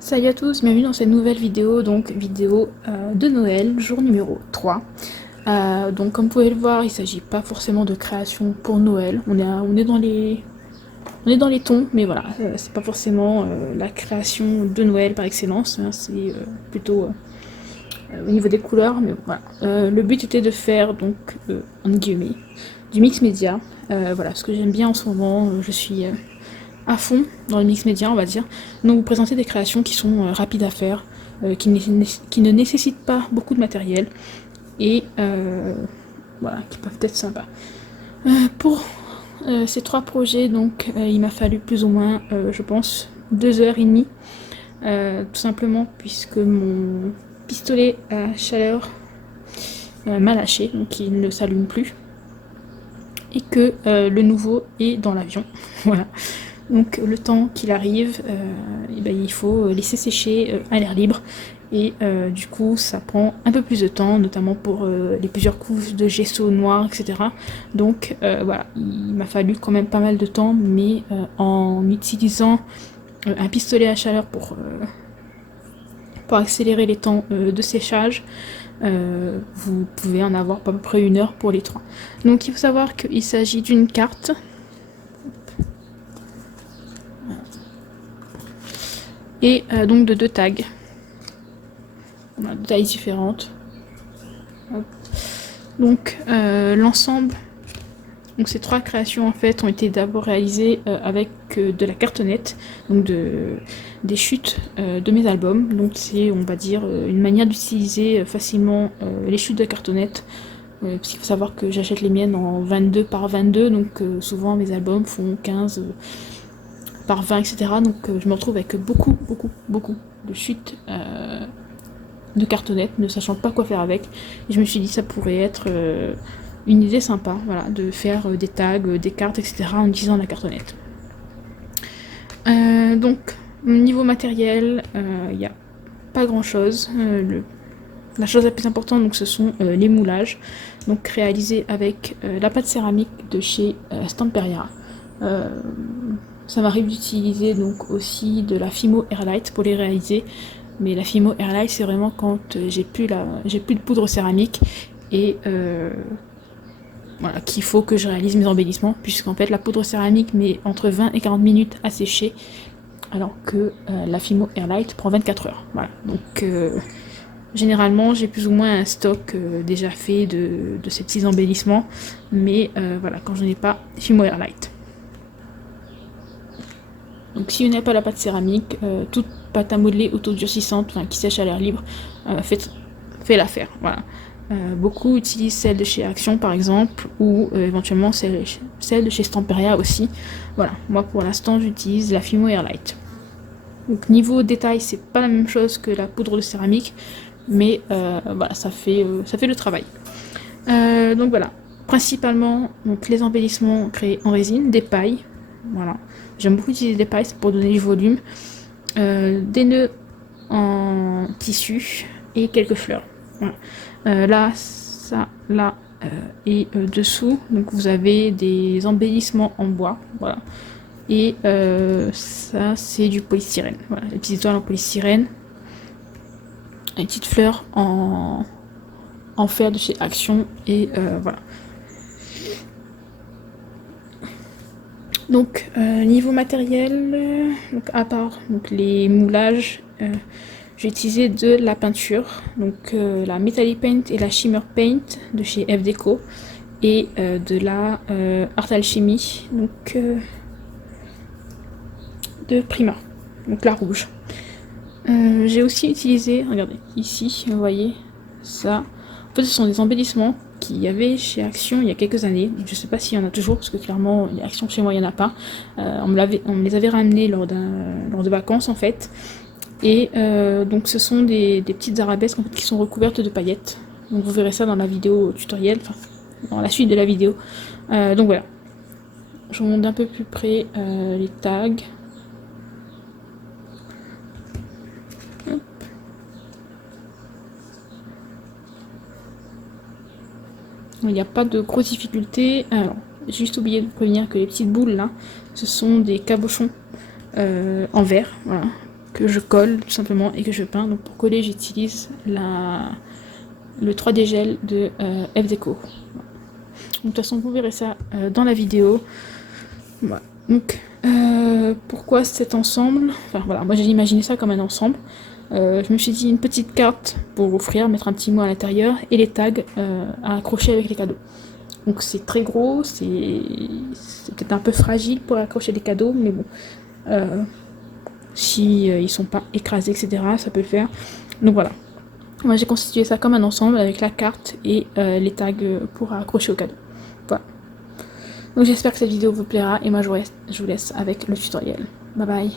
Salut à tous, bienvenue dans cette nouvelle vidéo, donc vidéo de Noël, jour numéro 3. Donc comme vous pouvez le voir, il ne s'agit pas forcément de création pour Noël, on est dans les tons, mais voilà, c'est pas forcément la création de Noël par excellence, hein, c'est plutôt au niveau des couleurs, mais voilà. Le but était de faire donc, en guillemets, du mix média, voilà, ce que j'aime bien en ce moment, je suis à fond dans le mix média, on va dire. Donc vous présenter des créations qui sont rapides à faire, qui ne nécessitent pas beaucoup de matériel et voilà, qui peuvent être sympas. Pour ces 3 projets, donc il m'a fallu plus ou moins, je pense, 2h30, tout simplement puisque mon pistolet à chaleur m'a lâché, donc il ne s'allume plus et que le nouveau est dans l'avion. Voilà. Donc le temps qu'il arrive, il faut laisser sécher à l'air libre. Et du coup, ça prend un peu plus de temps, notamment pour les plusieurs couches de gesso noir, etc. Donc voilà, il m'a fallu quand même pas mal de temps, mais en utilisant un pistolet à chaleur pour accélérer les temps de séchage, vous pouvez en avoir à peu près 1 heure pour les 3. Donc il faut savoir qu'il s'agit d'une carte et donc de 2 tags, voilà, de tailles différentes. Hop. Donc l'ensemble, donc ces 3 créations en fait ont été d'abord réalisées avec de la cartonnette, donc des chutes de mes albums. Donc c'est, on va dire, une manière d'utiliser facilement les chutes de cartonnette. Parce qu'il faut savoir que j'achète les miennes en 22 par 22, donc souvent mes albums font 15 par 20, etc. Donc je me retrouve avec beaucoup de chutes de cartonnettes, ne sachant pas quoi faire avec. Et je me suis dit ça pourrait être une idée sympa, voilà, de faire des tags, des cartes, etc. en utilisant la cartonnette. Donc niveau matériel, il n'y a pas grand chose. La chose la plus importante, donc, ce sont les moulages, donc réalisés avec la pâte céramique de chez Stamperia. Ça m'arrive d'utiliser donc aussi de la Fimo Airlight pour les réaliser, mais la Fimo Airlight c'est vraiment quand j'ai plus de poudre céramique et voilà, qu'il faut que je réalise mes embellissements, puisqu'en fait la poudre céramique met entre 20 et 40 minutes à sécher, alors que la Fimo Airlight prend 24 heures. Voilà, donc généralement j'ai plus ou moins un stock déjà fait de ces petits embellissements, mais voilà, quand je n'ai pas, Fimo Airlight. Donc si vous n'avez pas la pâte céramique, toute pâte à modeler autodurcissante, enfin, qui sèche à l'air libre, fait l'affaire. Voilà. Beaucoup utilisent celle de chez Action par exemple, ou éventuellement celle de chez Stamperia aussi. Voilà, moi pour l'instant j'utilise la Fimo Airlight. Donc niveau détail, c'est pas la même chose que la poudre de céramique, mais voilà, ça fait le travail. Donc voilà, principalement donc, les embellissements créés en résine, des pailles, voilà. J'aime beaucoup utiliser des pailles pour donner du volume, des nœuds en tissu et quelques fleurs. Voilà. Là, ça, là et dessous, donc vous avez des embellissements en bois, voilà. Et ça, c'est du polystyrène. Voilà, les petites étoiles en polystyrène, les petites fleurs en fer de chez Action et voilà. Donc niveau matériel, donc, à part donc, les moulages, j'ai utilisé de la peinture, donc la Metallic Paint et la Shimmer Paint de chez F Deco, et de la Art Alchemy, donc de Prima, donc la rouge. J'ai aussi utilisé, regardez ici, vous voyez ça. En fait, ce sont des embellissements qu'il y avait chez Action il y a quelques années. Je sais pas s'il y en a toujours, parce que clairement, les Action chez moi, il n'y en a pas. On me les avait ramenés lors de vacances, en fait. Et donc, ce sont des petites arabesques en fait, qui sont recouvertes de paillettes. Donc, vous verrez ça dans la vidéo tutoriel, enfin, dans la suite de la vidéo. Donc, voilà. Je vous montre d'un peu plus près les tags. Il n'y a pas de grosses difficultés. Alors, j'ai juste oublié de prévenir que les petites boules là, ce sont des cabochons en verre, voilà, que je colle tout simplement et que je peins. Donc pour coller, j'utilise le 3D gel de F-Deco. Donc, de toute façon, vous verrez ça dans la vidéo. Voilà. Donc, pourquoi cet ensemble? Enfin voilà, moi j'ai imaginé ça comme un ensemble. Je me suis dit une petite carte pour offrir, mettre un petit mot à l'intérieur et les tags à accrocher avec les cadeaux. Donc c'est très gros, c'est peut-être un peu fragile pour accrocher des cadeaux, mais bon, si ils sont pas écrasés, etc., ça peut le faire. Donc voilà. Moi j'ai constitué ça comme un ensemble avec la carte et les tags pour accrocher au cadeau. Voilà. Donc j'espère que cette vidéo vous plaira et moi je vous laisse avec le tutoriel. Bye bye.